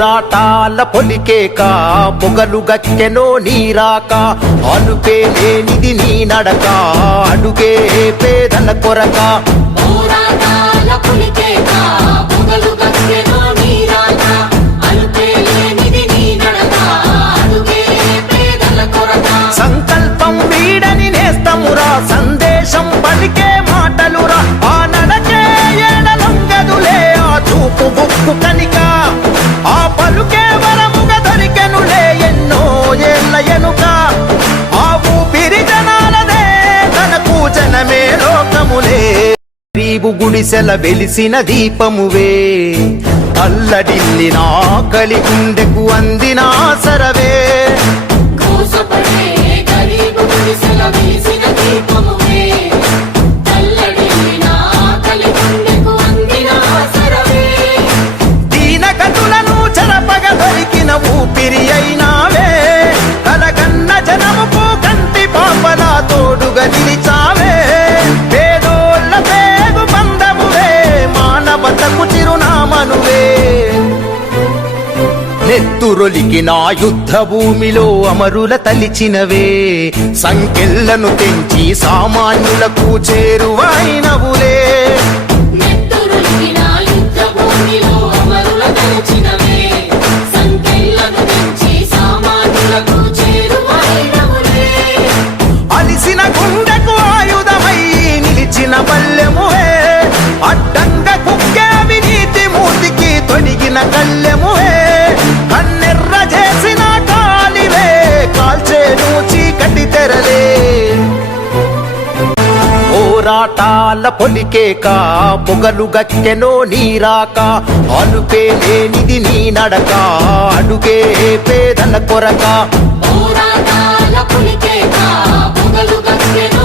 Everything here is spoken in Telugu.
పోరాటాల పొలికేక పొగలు గక్కెనో నీరాక అలుపే లేనిది నీ నడక అడుగే పేదల కొరక పోరాటాల పొలికేక పొగలు గక్కెనో నీరాక అలుపే లేనిది నీ నడక అడుగే పేదల కొరక సంకల్పం వీడని నేస్తమురా సందేశం పలికే మాటలురా ఆ నడకే ఏడలొంగదులే ఆ చూపు బుక్కు కనిక ఆ పలుకే వరముగ దొరికెనులే ఎన్నో ఏళ్ళ ఎనుక ఆ ఊపిరి జనాలదే తనకు జనమే లోకములే నీవు గుడిసెల వెలిసిన దీపమువే అల్లడిల్లిన ఆకలి గుండెకు అందిన సరవే కోసపడే గరీబు గుడిసెల వెలిసిన దీపమువే తల్లడిల్లిన ఆకలి గుండెకు అందిన ఆసరవే దీనగతులను చెరపగ దొరికిన ఊపిరి అయినావే కలగన్న జనముకు కంటి పాపలా తోడుగా నిలిచావే పేదోళ్ళ పేగు బంధమువే మానవతకు చిరునామనువే నెత్తురొలికిన యుద్ధ భూమిలో అమరుల తలిచినవే సంకెళ్లను తెంచి సామాన్యులకు చేరువైనవులే నెత్తురులిగిన యుద్ధ భూమిలో అమరుల తలచినవే సంకెళ్లను తెంచి సామాన్యులకు చేరువైనవులే అలిసిన గుండెకు ఆయుధమై నిలిచిన బల్లెమువే అడ్డంగ కుక్కే అవినీతి మూతికి తొడిగిన కళ్ళెమువే కన్నెర్ర చేసిన కాలివే కాల్చేను చీకటి తెరలే పోరాటాల పొలికేక పొగలు గక్కెనో నీరాక అలుపే లేనిది నీ నడక అడుగే పేదల కొరక పోరాటాల పొలికేక పొగలు గక్కెనో